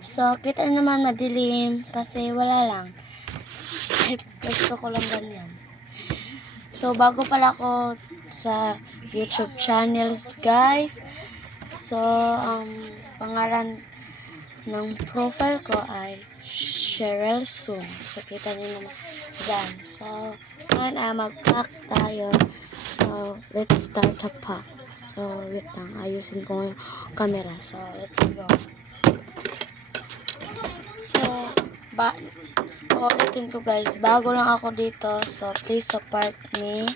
So, kita naman madilim kasi wala lang. Gusto ko lang ganyan. So, bago pala ako sa YouTube channels, guys. So, pangalan ng profile ko ay Cheryl Sun. So, kita niyo naman dyan. So, ngayon mag-pack tayo. So, let's start the pack. So, wait lang. Ayusin ko yung camera. So, let's go. So, ulitin ko guys. Bago lang ako dito. So, please support me.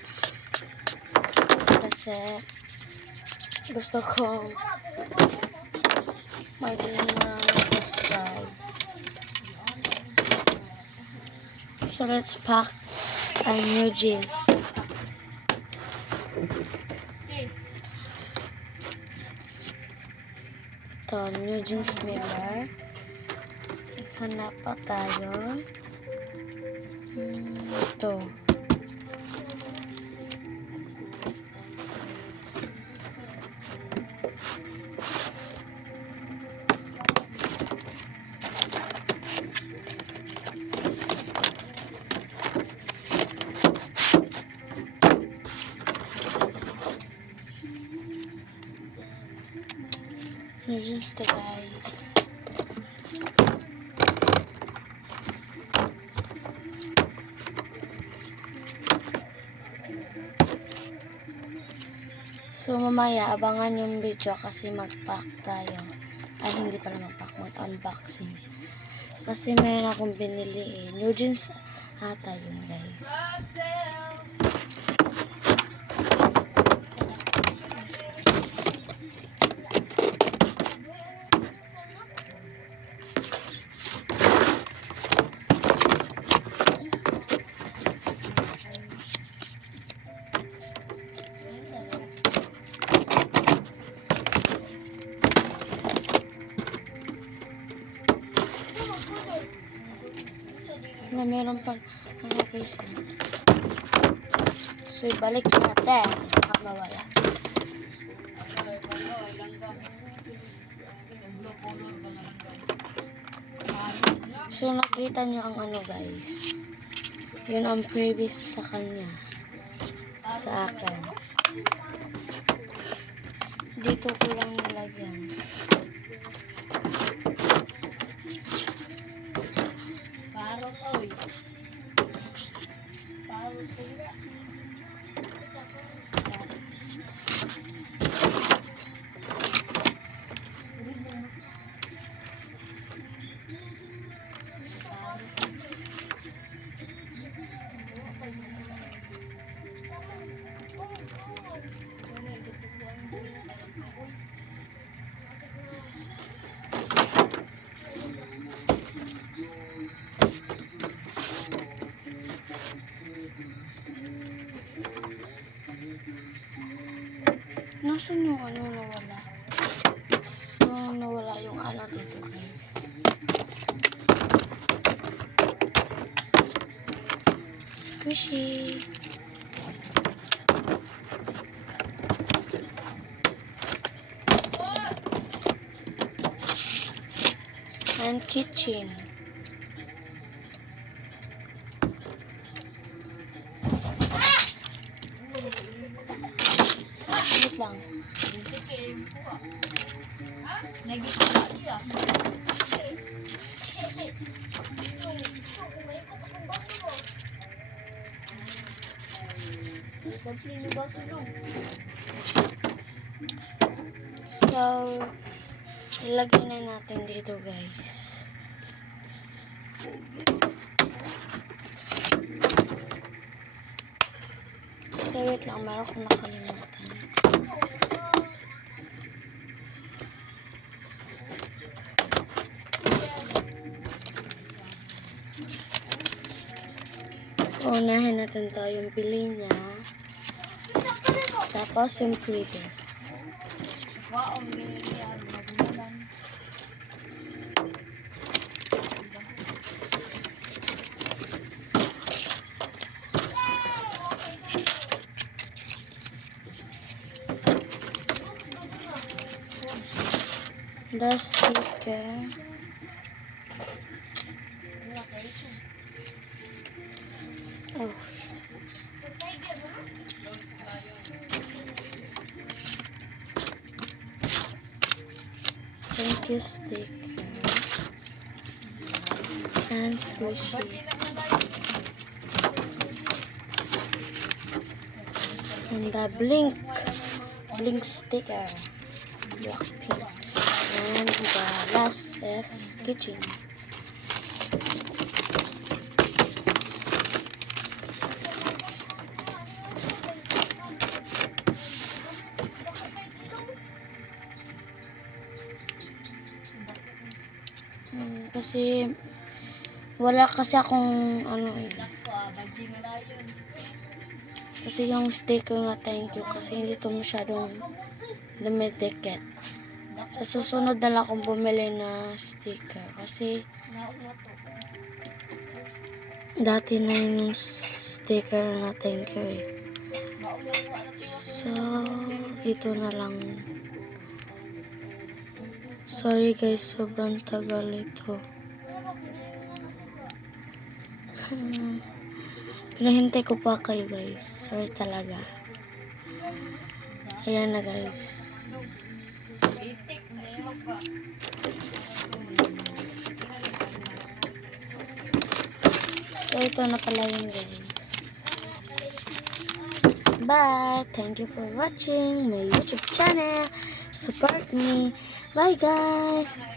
Kasi, gusto ko maging subscribe. So, let's pack our new jeans. Ito, new jeans Miller. Hanap pa tayo. Ito. New jeans to guys. So, mamaya, abangan yung video kasi mag-pack tayo. Ay, hindi pala mag-pack, mag-unboxing. Kasi mayroon akong binili New jeans ata yun, guys. Na meron pa guys. So, ibalik natin. Baka mawala. So, nakita nyo ang guys. Yun ang previous sa kanya. Sa akin. Dito ko lang nilagyan. Nasaan yung nawala? So, nawala yung dito guys. Squishy. And kitchen. Wait lang. So, ilagay na natin dito guys. So, wait lang. Meron kong nakalimutan. Unahin natin to yung pili niya. Tapos yung previous. Wow, ang ganyan. Magmulan. The sticker. Oh. Thank you sticker. And squishy. And the blink sticker. Blackpink. And the last is kitchen. Kasi wala kasi akong ano eh. Kasi yung sticker nga thank you kasi hindi to masyadong dumidikit. Sa susunod na lang akong bumili na sticker kasi dati na yung sticker na thank you eh. So, ito na lang. Sorry guys, sobrang tagal ito. Pinahintay ko pa kayo guys. Sorry talaga. Ayan na guys. So ito na pala yun guys. Bye! Thank you for watching my YouTube channel. Support me. Bye guys!